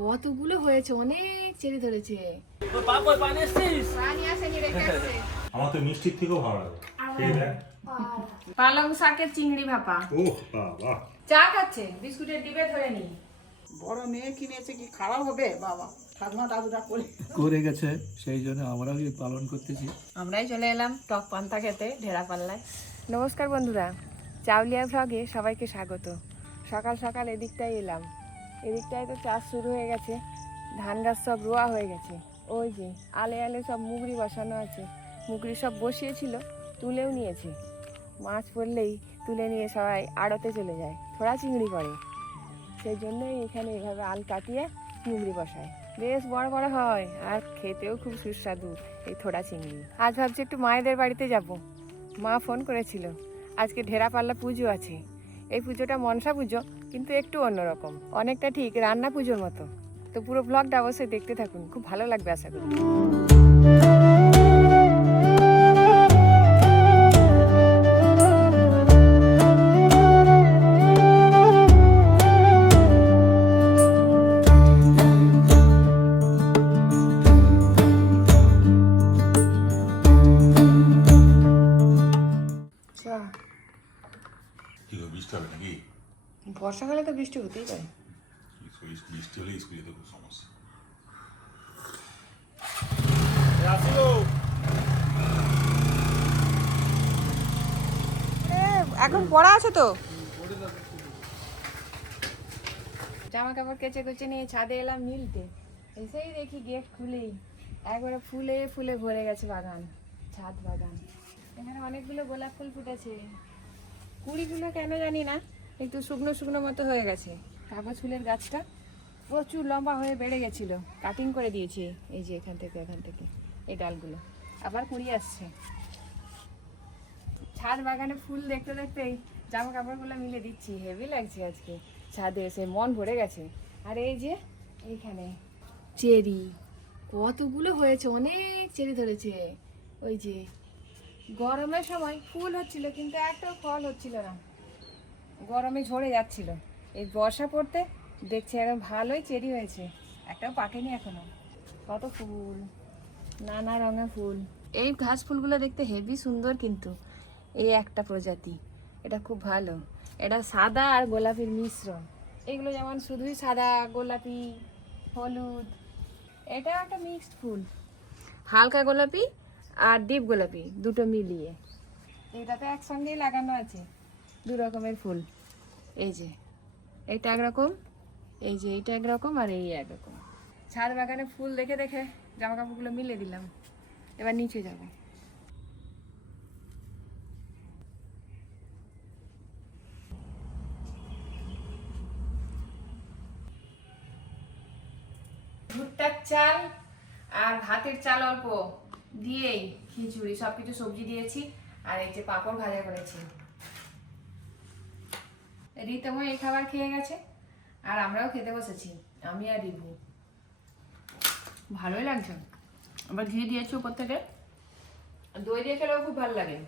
কতগুলো হয়েছে, অনেক চেরি ধরেছে। আমার তো মিষ্টির থেকেও ভালো লাগে। খেয়ে দেখ। পালং শাকের চিংড়ি ভাপা। ওহ বাবা, চা খাচ্ছে, বিস্কুটের ডিবে ধরে নি। বড় মেয়ে কিনেছে, কি খারাপ হবে বাবা? ঠাকুমা দাদুরা করে গেছে, সেই জন্য আমরাও পালন করতেছি। আমরাই চলে এলাম টক পান্তা খেতে ঢেরা পাল্লায়। নমস্কার বন্ধুরা, চাউলিয়া ভ্লগে সবাইকে স্বাগত। সকাল সকাল এদিকটাই এলাম। এদিকটায় তো চাষ শুরু হয়ে গেছে, ধান গাছ সব রোয়া হয়ে গেছে। ওই যে আলে আলে সব মুগরি বসানো আছে, মুগরি সব বসিয়েছিল, তুলেও নিয়েছে। মাছ পড়লেই তুলে নিয়ে সবাই আড়তে চলে যায়, থোড়া চিংড়ি করে। সেই জন্যই এখানে এভাবে আল কাটিয়ে চিংড়ি বসায়, বেশ বড় বড় হয় আর খেতেও খুব সুস্বাদু এই থোড়া চিংড়ি। আজ ভাবছি একটু মায়েদের বাড়িতে যাব। মা ফোন করেছিল, আজকে ঢেরা পাল্লা পুজো আছে। এই পুজোটা মনসা পুজো, কিন্তু একটু অন্যরকম, অনেকটা ঠিক রান্না পুজোর মতো। তো পুরো ব্লগটা অবশ্যই দেখতে থাকুন, খুব ভালো লাগবে আশা করি। কি গো, বৃষ্টি হবে নাকি? বর্ষাকালে তো বৃষ্টি হতেই পারে। বৃষ্টি হলে স্কুলে যেতে খুব সমস্যা। এখন পড়া আছে তো। জামা কাপড় কেচে কুচে নিয়ে ছাদে এলাম মিলতে। এসেই দেখি গেট খুলেই একবারে ফুলে ফুলে ভরে গেছে বাগান, ছাদ বাগান। এখানে অনেকগুলো গোলাপ ফুল ফুটেছে, কুড়িগুলো কেন জানি না একটু শুকনো শুকনো মতো হয়ে গেছে। কাগজ ফুলের গাছটা প্রচুর লম্বা হয়ে বেড়ে গেছিল, কাটিং করে দিয়েছি এই যে এখান থেকে এই ডালগুলো আবার কুড়ি আসছে। ছাদ বাগানে ফুল দেখতে দেখতেই জামা কাপড়গুলো মিলে দিচ্ছি, হেভি লাগছে আজকে। ছাদে এসে মন ভরে গেছে। আর এই যে এইখানে চেরি কতগুলো হয়েছে, অনেক চেরি ধরেছে। ওই যে গরমের সময় ফুল হচ্ছিল কিন্তু একটাও ফল হচ্ছিল না, গরমে ঝরে যাচ্ছিল। এই বর্ষা পড়তে দেখছি একদম ভালোই চেরি হয়েছে, একটাও পাকেনি এখনো। কত ফুল, নানা রঙের ফুল। এই ঘাস ফুলগুলো দেখতে হেভি সুন্দর, কিন্তু এই একটা প্রজাতি, এটা খুব ভালো। এটা সাদা আর গোলাপির মিশ্রণ। এগুলো যেমন শুধুই সাদা, গোলাপি, হলুদ, এটা একটা মিক্সড ফুল, হালকা গোলাপি আর ডিপ গোলাপি দুটো মিলিয়ে। এটাতে একসঙ্গেই লাগানো আছে দু রকমের ফুল। এই যে এইটা একরকম, এই যে এইটা একরকম, আর এই একরকম। ছাদ বাগানে ফুল দেখে দেখে জামা কাপড়গুলো মিলে দিলাম। এবার নিচে যাব। ভুট্টার চাল আর ভাতের চাল অল্প দিয়েই খিচুড়ি, সবকিছু সবজি দিয়েছি। আর এই যে পাঁপড় ভাজা করেছি। রিতমও এই খাবার খেয়ে গেছে আর আমরাও খেতে বসেছি, আমি আর রিভু। ভালোই লাগছে। আবার ঘি দিয়েছি উপর থেকে, দই দিয়ে খেলেও খুব ভালো লাগে।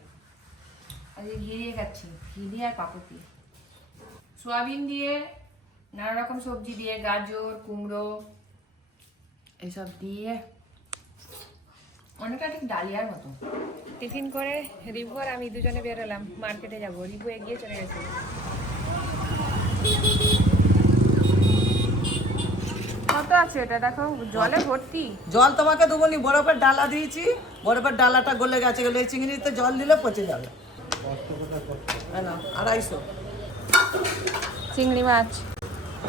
আজকে ঘি দিয়ে খাচ্ছি, ঘি দিয়ে আর পাঁপড় দিয়ে, সোয়াবিন দিয়ে, নানা রকম সবজি দিয়ে, গাজর, কুমড়ো এসব দিয়ে, অনেকটা ঠিক ডালিয়ার মতো। টিফিন করে রিভু আর আমি দুজনে বেরোলাম, মার্কেটে যাব। রিভু এগিয়ে চলে গেছে। কত আছে এটা দেখো, জলে ভর্তি। জল তোমাকে দেবো নি, বরফের ডালা দিয়েছি, বরফের ডালাটা গলে গেছে, গেলে চিংড়িতে জল দিলে পচে যাবে। 250 চিংড়ি মাছ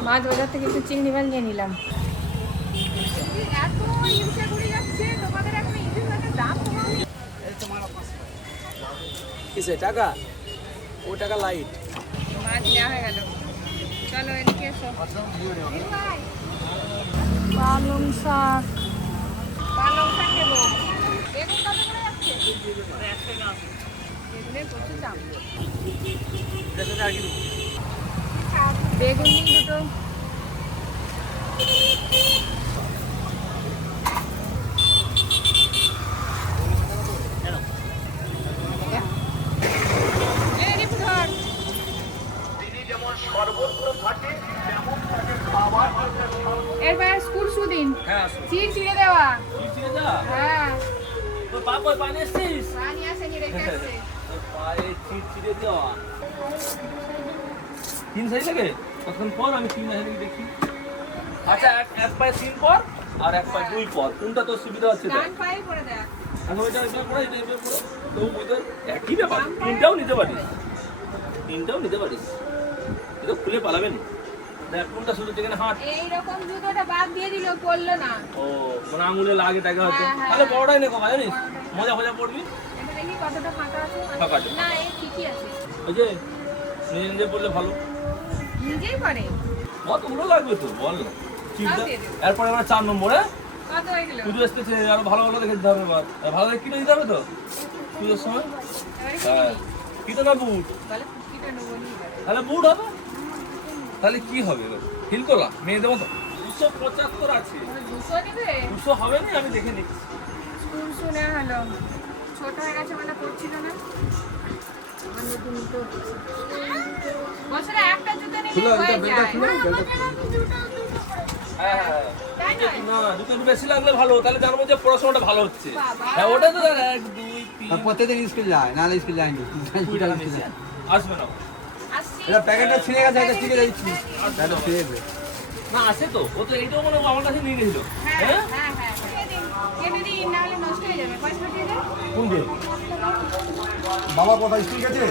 বাজার থেকে একটু চিংড়ি মাছ নিয়ে নিলাম। কিসে টাকা? ও টাকা লাইট। মাছ নেওয়া হয়ে গেল। চলো এদিকে এসো। পালং শাক, পালং শাক নেবো। বেগুন কত করে যাচ্ছে? বেগুনের প্রচুর দাম। বেগুন নিই দুটো। এর বাইরে হ্যাঁ আসো চিড় চিড়ে দেওয়া। কি ছিল যা হ্যাঁ, তোর পা কই পানি এসছিস পানি আসেনি, রেখে আসছে। তোর পায়ে চিড়ে দেওয়া 3 সাইজ লাগে কতক্ষণ পর আমি 3 সাইজ দেখি আচ্ছা এক পায়ে 3 পর আর এক পায়ে 2 পর কোনটা তোর সুবিধা হচ্ছে দেখ ডান পায়ে পরে দেখ। এখন এটা পড়ে এটা পড়ে তো ওদের একই ব্যাপার তিনটাও নিতে পারিস এটা খুলে পালাবেন দেখ কোনটা শুধু যেখানে হাত এইরকম জুতোটা বাদ দিয়ে দিল, পরলো না। ও মানে আঙুলে লাগে টাকা হয়তো হ্যাঁ, হ্যাঁ। তাহলে বড়টাই নে কমা জানিস মজা পড়বি এটা দেখি কতটা ফাঁকা আছে। ফাঁকা আছে। না, এই ঠিকই আছে। ওই যে নিজে পড়লে ভালো নিজেই করে। কতগুলো লাগবে তো বল না ঠিক তাও আছে দিয়ে দেবো। এরপরে আমরা 4 নম্বরে কত হয়ে গেল? পুজো আসতেছে আরো ভালো দেখে দিতে হবে এবার আর ভালো দেখে কিনে দিতে হবে তো পুজোর সময় এবারে কি হ্যাঁ নিবি? কিতো না বুট বলে কুর্তিটা নেবো নি এবারে। তাহলে বুট হবে তাহলে কি হবে হিল তোলা মেয়েদের মতো 275 আছে ওরা 200 নিবে? 200 হবে না আমি দেখে নিচ্ছি স্কুল শুনে হলো ছোট হয়ে গেছে বলে পড়ছিল না। আমার নতুন জুতো বছরে একটা জুতো নিলে হয়ে যায়। হ্যাঁ হ্যাঁ তাই নয়? না দুটো একটু বেশি লাগলে ভালো তাহলে জানবো যে পড়াশোনাটা ভালো হচ্ছে বাবা। হ্যাঁ ওটা তো 1 2 3 প্রত্যেকদিন স্কুল যায় নাহলে স্কুল যায়নি আসবে না আসছি। এটা প্যাকেটটা ছিঁড়ে গেছে এটা ছিঁড়ে দিচ্ছি এটা ছিঁড়ে দেবে না আসে তো ও তো এইটাও মনে হয় আমার কাছে নিয়ে গেছিল হ্যাঁ হ্যাঁ হ্যাঁ হ্যাঁ কেটে দিন, না হলে নষ্ট হয়ে যাবে। পয়সা দিয়ে দে। কোন যে বাবা কোথায় স্কুল গেছে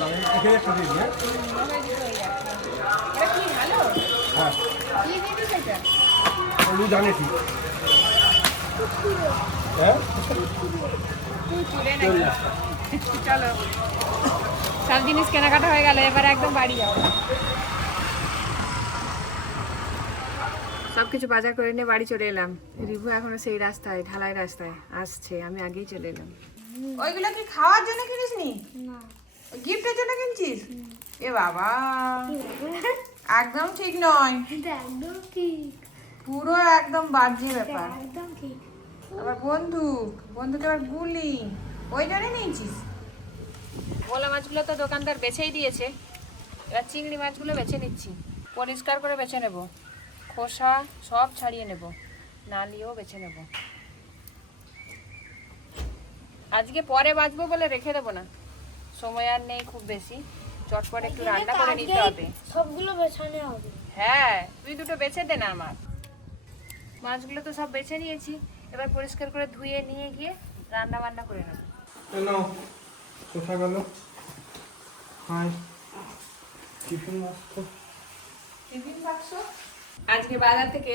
না এখানে একটা দিয়ে দিয়ে ওটা দিতে হয়ে যাচ্ছে। এটা কি ভালো? হ্যাঁ কি দিবি সেটা? ও জানে ঠিক হ্যাঁ তুই চুড়ে নাকি? চলো, সব জিনিস কেনাকাটা হয়ে গেল, এবার একদম বাড়ি যাও। সব কিছু বাজার করে নিয়ে বাড়ি চলে এলাম। রিভু এখনো সেই রাস্তায়, ঢালাই রাস্তায় আসছে, আমি আগেই চলে এলাম। ওইগুলো কি খাওয়ার জন্য কিনিস নি গিফটের জন্য কিনছিস এ বাবা একদম ঠিক নয় একদম ঠিক পুরো একদম বাজে ব্যাপার একদম ঠিক আবার বন্ধুকে আবার গুলি ওই জন্য নিয়েছিস ভোলা মাছগুলো তো দোকানদার বেছেই দিয়েছে, এবার চিংড়ি মাছগুলো বেছে নিচ্ছি। পরিষ্কার করে বেছে নেব, খোসা সব ছাড়িয়ে নেব, নালিও বেছে নেব। আজকে পরে বাছবো বলে রেখে দেবো না, সময় আর নেই খুব বেশি, চটপট একটু রান্না করে নিতে হবে। সবগুলো বেছানো হবে হ্যাঁ, তুই দুটো বেছে দে না আমার। মাছগুলো তো সব বেছে নিয়েছি, এবার পরিষ্কার করে ধুয়ে নিয়ে গিয়ে রান্না বান্না করে নেব। নাও কোথায় গেল হাই টিফিন আসতো টিফিন বাক্স আজকে বাজার থেকে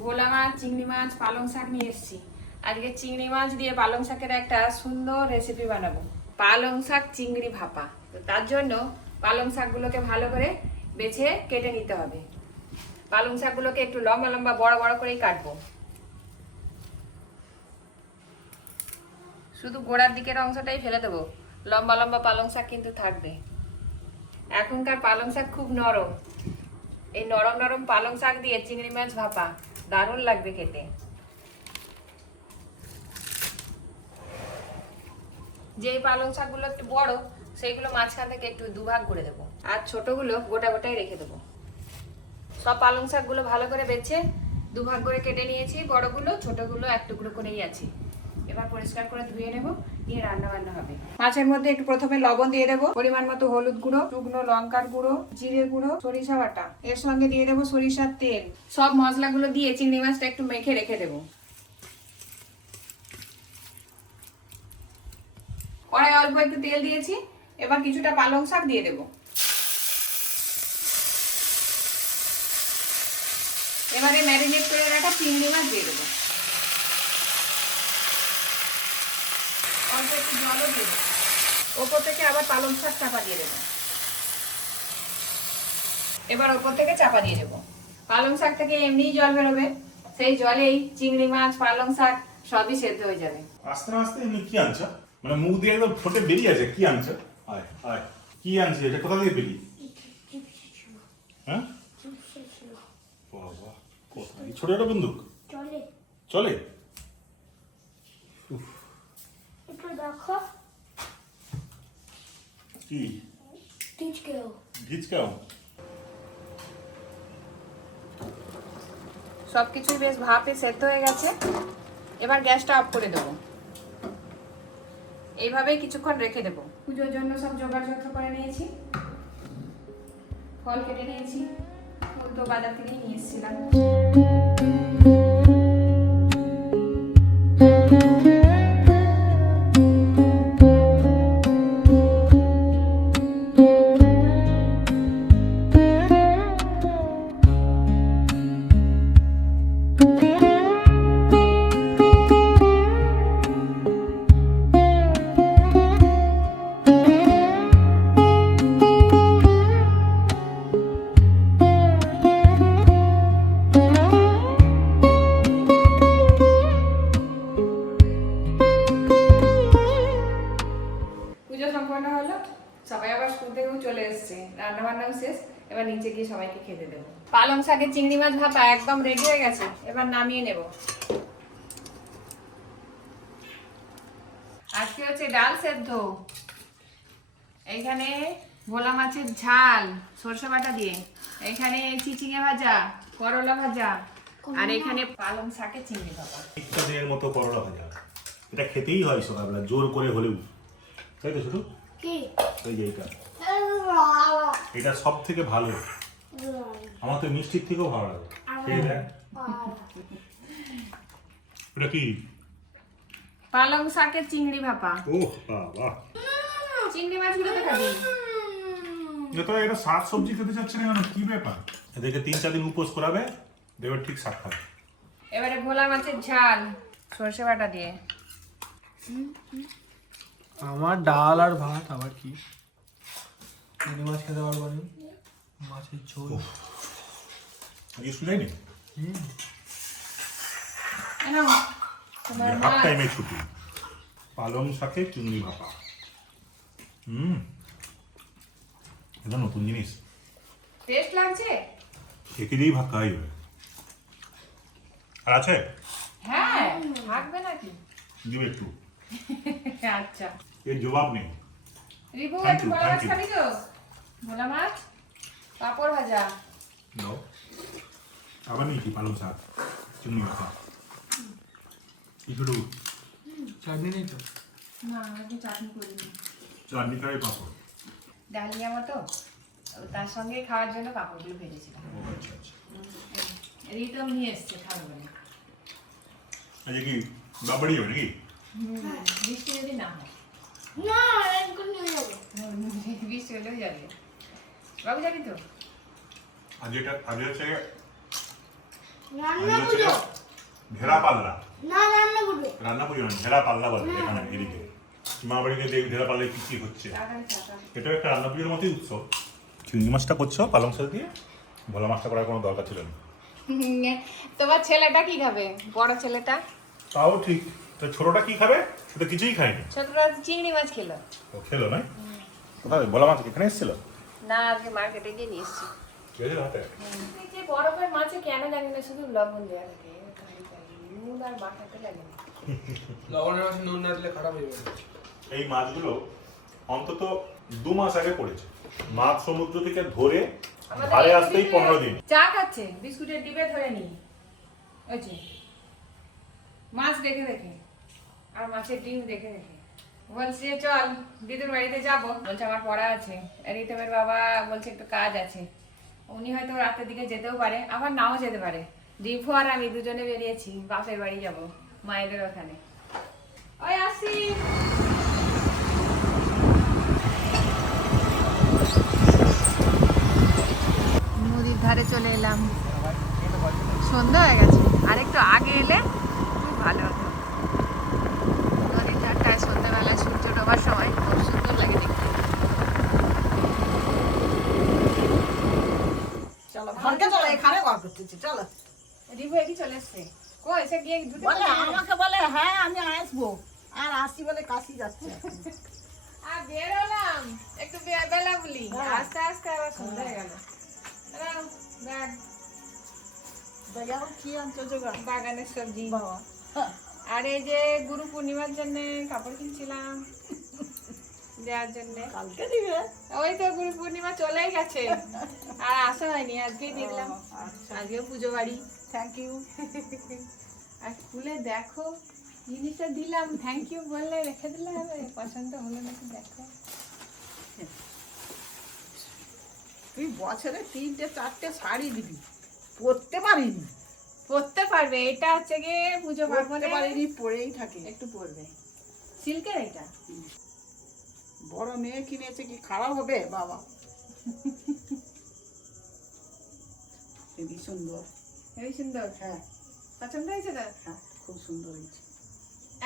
ভোলা মাছ, চিংড়ি মাছ, পালং শাক নিয়ে এসেছি। আজকে চিংড়ি মাছ দিয়ে পালং শাকের একটা সুন্দর রেসিপি বানাবো, পালং শাক চিংড়ি ভাপা। তো তার জন্য পালং শাকগুলোকে ভালো করে বেছে কেটে নিতে হবে। পালং শাকগুলোকে একটু লম্বা লম্বা বড় বড় করেই কাটবো, শুধু গোড়ার দিকের অংশটাই ফেলে দেবো, লম্বা লম্বা পালং শাক কিন্তু থাকবে। এখনকার পালং শাক খুব নরম, এই নরম নরম পালং শাক দিয়ে চিংড়ি মাছ ভাপা দারুণ লাগবে খেতে। যেই পালং শাকগুলো একটু বড় সেইগুলো মাঝখান থেকে একটু দুভাগ করে দেবো, আর ছোটগুলো গোটা গোটাই রেখে দেবো। সব পালং শাকগুলো ভালো করে বেছে দুভাগ করে কেটে নিয়েছি, বড়গুলো ছোটগুলো এক টুকরো করেই আছে। এবার পরিষ্কার করে ধুয়ে নেব, দিয়ে রান্না বান্না হবে। মাছের মধ্যে একটু প্রথমে লবণ দিয়ে দেবো, পরিমাণ মতো হলুদ গুঁড়ো, শুকনো লঙ্কার গুঁড়ো, জিরে গুঁড়ো, সরিষা বাটা, এর সঙ্গে দিয়ে দেবো সরিষার তেল। সব মশলাগুলো দিয়ে চিংড়ি মাছটা একটু মেখে রেখে দেবো। কড়াই অল্প একটু তেল দিয়েছি, এবার কিছুটা পালং শাক দিয়ে দেবো। এবারে ম্যারিনেট করে রাখা চিংড়ি মাছ দিয়ে দেবো, অল্প একটু জলও দিয়ে দেবো, ওপর থেকে আবার পালং শাক চাপা দিয়ে দেবো। এবার ওপর থেকে চাপা দিয়ে দেবো। পালং শাক থেকে এমনিই জল বেরোবে, সেই জলেই চিংড়ি মাছ, পালং শাক সবই সেদ্ধ হয়ে যাবে। আস্তে আস্তে এমনি কি আনছো মানে মুখ দিয়ে একদম ফোটে বেরিয়ে আছে কি আনছো আয় আয় কি আনছি এটা কোথা থেকে বেরিয়ে হ্যাঁ বাবা কোথায় ছোট একটা বন্দুক চলে চলে একটু দেখো কি টিচকেও ঘিচকাও সব কিছুই বেশ ভাপে সেদ্ধ হয়ে গেছে। এবার গ্যাসটা অফ করে দেবো। এইভাবেই কিছুক্ষণ রেখে দেবো। পুজোর জন্য সব জোগাড় যন্ত্র করে নিয়েছি। ফল কেটে নিয়েছি, ফুল তো বাজার থেকেই নিয়ে এসেছিলাম। পুজো সম্পন্ন হলো, সবাই আবার স্কুল থেকেও চলে এসছে, রান্না বান্নাও শেষ। এবার নিচে গিয়ে সবাইকে খেতে দেবো। পালং শাকের চিংড়ি মাছ ভাপা একদম রেডি হয়ে গেছে, এবার নামিয়ে নেব। আজকে হচ্ছে ডাল সেদ্ধ, এইখানে ভোলা মাছের ঝাল সরষে বাটা দিয়ে, এইখানে চিচিঙে ভাজা, করলা ভাজা, আর এখানে পালং শাকের চিংড়ি ভাপা। ইত্যাদির মতো করলা ভাজা, এটা খেতেই হয় সকালবেলা জোর করে হলেও, তাই তো শুধু কি এই যে এটা সব থেকে ভালো, আমার তো মিষ্টির থেকেও ভালো লাগে। খেয়ে দেখ। এটা কি? পালং শাকের চিংড়ি ভাপা। ওহ বাবা, চিংড়ি মাছগুলো তো খাবি? এটা শাক সবজি খেতে চাচ্ছে না কেন, কি ব্যাপার? এদেরকে 3-4 দিন উপোস করাবে, দেবের ঠিক শাক খাবে। এবারে ভোলা মাছের ঝাল সরষে বাটা দিয়ে। আমার ডাল আর ভাত, আবার কি চিংড়ি মাছ খেতে পারবো না, মাছের ঝোল। শুনেনি তোমার হাফ মাছ। টাইমে ছুটি, পালং শাকের চিংড়ি ভাপা। এটা নতুন জিনিস, টেস্ট লাগছে? একে দিয়েই ভাত খাওয়াই হবে। আর আছে হ্যাঁ, থাকবে নাকি? দিবে একটু, আচ্ছা। এর জবাব নেই। রিপু Thank একটু you, Bhola thank much you. খাবি তো? ভোলা মাছ, পাঁপড় ভাজা। দাও আবার নেই কি পালং শাক চিংড়ি ভাপা, কিছুটু চাটনি নেই তো? না, আমি চাটনি করিনি। চাটনি খাই পাপড়। ডালিয়া মতো, তার সঙ্গে খাওয়ার জন্য পাঁপড়গুলো ভেজেছিলাম। ও আচ্ছা আচ্ছা। রিতম নিয়ে এসছে খাবে বলে। আচ্ছা কি বাবড়ি হবে নাকি? বৃষ্টি যদি না হয়। না একদম নিয়ে যাবো। বৃষ্টি হলেও যাবে। বাবু যাবি তো? আজ হচ্ছে রান্না পুজো ঘেরা পাল্লা, না, রান্না পুজো রান্না পুজো না, ঘেরা পাল্লা বলে এখানে এদিকে। মা বাড়িতে দেখ ঘেরা পাল্লায় কি কি হচ্ছে। এটা একটা রান্না পুজোর মতোই উৎসব। চিংড়ি মাছটা করছো পালং শাক দিয়ে, ভোলা মাছটা করার কোনো দরকার ছিল না। তোমার ছেলেটা কি খাবে? বড় ছেলেটা? তাও ঠিক, তো ছোটটা কি খাবে? সে তো কিছুই খায়নি। ছোটটা চিংড়ি মাছ খেলো। ও খেলো না? কোথায় ভোলা মাছ এখানে এসেছিল? না, আজকে মার্কেটে গিয়ে নিয়ে এসছি। বেজে হাতে যে বরফের মাছে কেন জানি না শুধু লবণ দেওয়া থাকে, নুন আর মাখাতে লাগে না। লবণের মাছ নুন না দিলে খারাপ হয়ে যাবে। এই মাছগুলো অন্তত 2 মাস আগে পড়েছে। মাছ সমুদ্র থেকে ধরে ধারে আসতেই 15 দিন। চা খাচ্ছে, বিস্কুটের ডিবে ধরে নি। ওই যে মাছ দেখে দেখে আর মাছের ডিম দেখে দেখে বলছে চল দিদির বাড়িতে যাবো। বলছে আমার পড়া আছে, রিতমের বাবা বলছে একটু কাজ আছে। উনি হয়তো রাতের দিকে যেতেও পারে, আবার নাও যেতে পারে। রিভু আর আমি দুজনে বেরিয়েছি বাপের বাড়ি যাব, মায়েদের ওখানে। ওই আসি। নদীর ধারে চলে এলাম, সন্ধ্যা হয়ে গেছে, আর একটু আগে এলে খুব ভালো হতো। নদীর ধারটায় সন্ধ্যাবেলা সূর্য ডোবার সময় খুব সুন্দর লাগে দেখতে। চলো ঘরকে চলো, এখানে ঘর করতেছি চলো। রিভু একই চলে এসছে। কই এসে গিয়ে দুটো বলে আমাকে বলে হ্যাঁ আমি আসবো, আর আসি বলে কাশি যাচ্ছে। আর বের হলাম একটু বেলা বলি, আস্তে আস্তে আবার সন্ধ্যা হয়ে গেল। ব্যাগ, বেগাও কি আনছো জোগাড়? বাগানের সবজি। বাবা আর এই যে গুরু পূর্ণিমার জন্য কাপড় কিনছিলাম দেওয়ার জন্য। কালকে দিবে? ওই তো গুরু পূর্ণিমা চলেই গেছে, আর আসা হয়নি, আজকেই দেখলাম। আজকেও পুজো বাড়ি। Thank you. আর খুলে দেখো জিনিসটা দিলাম, থ্যাংক ইউ বললে রেখে দিলে হবে? পছন্দ হলো নাকি দেখো। তুই বছরে 3-4টে শাড়ি দিবি, পরতে পারিনি, পরতে পারবে, এটা হচ্ছে গিয়ে পুজো পরতে পার্বণে পারিনি, পরেই থাকে। একটু পরবে। সিল্কের এটা বড় মেয়ে কিনেছে, কি খারাপ হবে বাবা? খুবই সুন্দর। হেবি সুন্দর। হ্যাঁ পছন্দ হয়েছে তো? হ্যাঁ, খুব সুন্দর হয়েছে।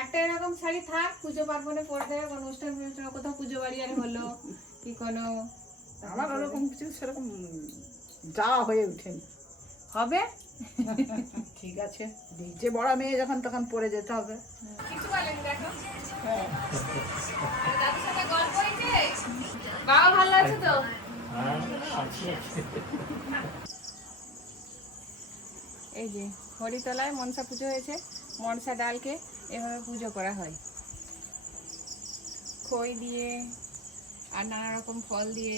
একটা এরকম শাড়ি থাক, পুজো পার্বণে পরতে, কোনো অনুষ্ঠান অনুষ্ঠানে কোথাও পুজো বাড়ি আর হলো কি কোনো আমার ওরকম কিছু সেরকম যাওয়া হয়ে ওঠেনি। হবে। ঠিক আছে, যে বড় মেয়ে যখন তখন পরে যেতে হবে। কিছু বলেন দেখো। হ্যাঁ, দাদুর সাথে গল্প হয়েছে? বাবা ভালো আছে তো? এই যে হরিতলায় মনসা পুজো হয়েছে। মনসা ডালকে এভাবে পুজো করা হয়, খই দিয়ে আর নানা রকম ফল দিয়ে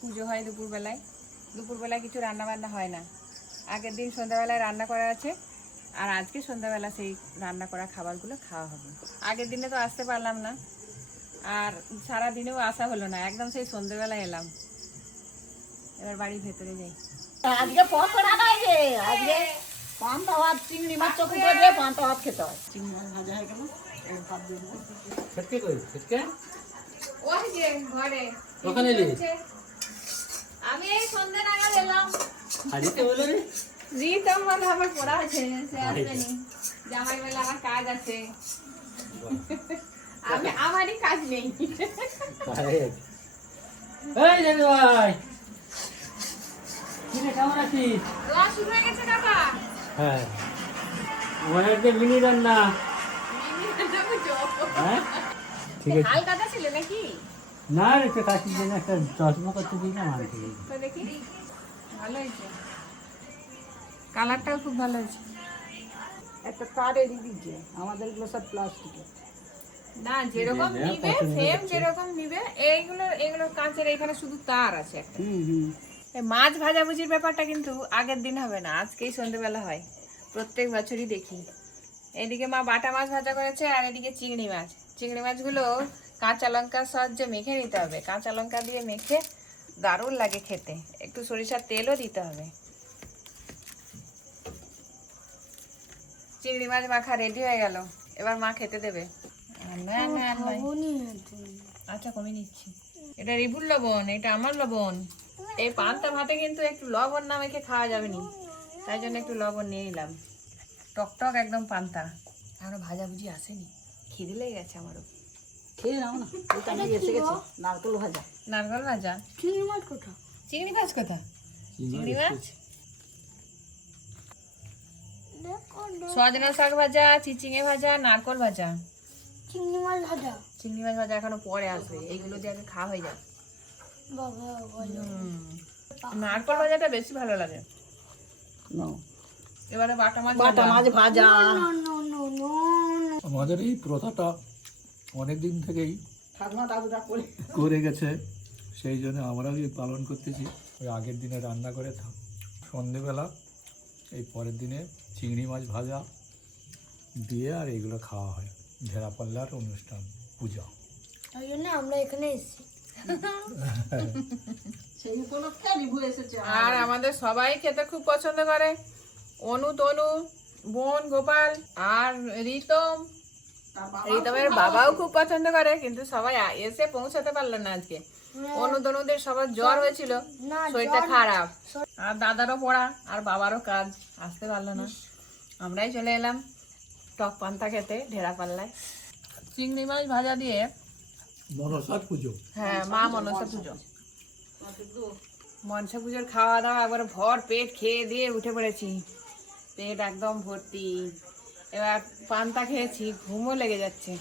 পুজো হয় দুপুরবেলায়। দুপুরবেলায় কিছু রান্না বান্না হয় না, আগের দিন সন্ধ্যাবেলায় রান্না করা আছে, আর আজকে সন্ধ্যাবেলা সেই রান্না করা খাবারগুলো খাওয়া হবে। আগের দিনে তো আসতে পারলাম না, আর সারা দিনেও আসা হলো না, একদম সেই সন্ধ্যাবেলায় এলাম। এবার বাড়ির ভেতরে যাই। আজকে পকোড়া নয় রে, আজকে পান্তা ভাত, চিংড়ি মাছ চকুটো দিয়ে পান্তা ভাত খেতে হয়। চিংড়ি মাছ ভাজা হয়ে গেল, এর ভাত দিয়ে দেবো। ফেটকে কই ফেটকে ওই যে ঘরে ওখানে এলি? আমি এই সন্ধ্যা নাগাদ এলাম। হাজিতে বলে রে রিতম বলে আমার পড়া আছে, সে আসবেনি, জামাই বেলা আমার কাজ আছে, আমি আমারই কাজ নেই। এই দাদু ভাই কিনে কেমন আছিস? রোয়া শুরু হয়ে গেছে কাকা। হ্যাঁ আমার একটা মিনি রান্না। হ্যাঁ ঠিক আছে। হাল কাটা ছিল নাকি? না রে তো কাশির জন্য একটা চশমা করতে দিই না আমার থেকে। তো দেখি ভালো হয়েছে, কালারটাও খুব ভালো হয়েছে। একটা তারেরই দিচ্ছে, আমাদের এগুলো সব প্লাস্টিকের। না যেরকম নিবে সেম যেরকম নিবে, এগুলো কাঁচের, এখানে শুধু তার আছে একটা। এই মাছ ভাজাভুজির ব্যাপারটা কিন্তু আগের দিন হবে না, আজকেই সন্ধ্যেবেলা হয়, প্রত্যেক বছরই দেখি। এদিকে মা বাটা মাছ ভাজা করেছে, আর এদিকে চিংড়ি মাছ। চিংড়ি মাছগুলো কাঁচা লঙ্কার সাহায্যে মেখে নিতে হবে, কাঁচা লঙ্কা দিয়ে মেখে দারুণ লাগে খেতে, একটু সরিষার তেলও দিতে হবে। চিংড়ি মাছ মাখা রেডি হয়ে গেল, এবার মা খেতে দেবে। না না আচ্ছা কমিয়ে নিচ্ছি। এটা রিবুর লবণ, এটা আমার লবণ। এই পান্তা ভাতে কিন্তু একটু লবণ না মেখে খাওয়া যাবে না, তাই জন্য একটু লবণ নিয়ে নিলাম। টকটক একদম পান্তা। এখনো ভাজাভুজি আসেনি, খিদে লেগে গেছে আমারও। খেয়ে নাও না, ওটা নিয়ে এসে গেছে নারকেল ভাজা। নারকেল ভাজা, চিংড়ি মাছ কোথা? চিংড়ি মাছ কোথা? চিংড়ি মাছ, সজনা শাক ভাজা, চিচিঙে ভাজা, নারকেল ভাজা। চিংড়ি মাছ ভাজা। চিংড়ি মাছ ভাজা এখনো পরে আসবে, এইগুলো দিয়ে আগে খাওয়া হয়ে যাবে। বাবা বলো। নারকেল ভাজাটা বেশি ভালো লাগে। নাও, এবারে বাটা মাছ বাটা মাছ ভাজা। No no no no. আমাদের এই প্রথাটা অনেক দিন থেকেই ঠাকুমা দাদুরা করে করে গেছে, সেই জন্য আমরাও এই পালন করতেছি। ওই আগের দিনে রান্না করে সন্ধেবেলা এই পরের দিনে চিংড়ি মাছ ভাজা দিয়ে আর এগুলো খাওয়া হয়, ঢেরা পাল্লার অনুষ্ঠান পূজা। তাই জন্য আমরা এখানে এসেছি। সেই উপলক্ষে রিভু এসেছে। আর আমাদের সবাই খেতে খুব পছন্দ করে, অনু তনু, বোন গোপাল আর রিতম। রিতমের বাবাও খুব পছন্দ করে, কিন্তু সবাই এসে পৌঁছাতে পারলো না আজকে। অনু তনুদের সবার জ্বর হয়েছিল, না, শরীরটা খারাপ, আর দাদারও পড়া আর বাবারও কাজ, আসতে পারলো না। আমরাই চলে এলাম টক পান্তা খেতে ঢেরা পাল্লায়। চিংড়ি মাছ ভাজা দিয়ে, মনসার পুজো। হ্যাঁ মা মনসা পুজো। মনসা পুজোর খাওয়া দাওয়া একবার ভর পেট খেয়ে দিয়ে উঠে পড়েছি, পেট একদম ভর্তি। এবার পান্তা খেয়েছি, ঘুমও লেগে যাচ্ছে।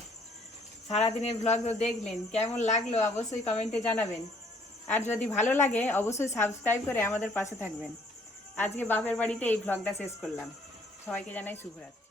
সারাদিনের ব্লগ তো দেখলেন, কেমন লাগলো অবশ্যই কমেন্টে জানাবেন, আর যদি ভালো লাগে অবশ্যই সাবস্ক্রাইব করে আমাদের পাশে থাকবেন। আজকে বাপের বাড়িতে এই ব্লগটা শেষ করলাম, সবাইকে জানাই শুভরাত্রি।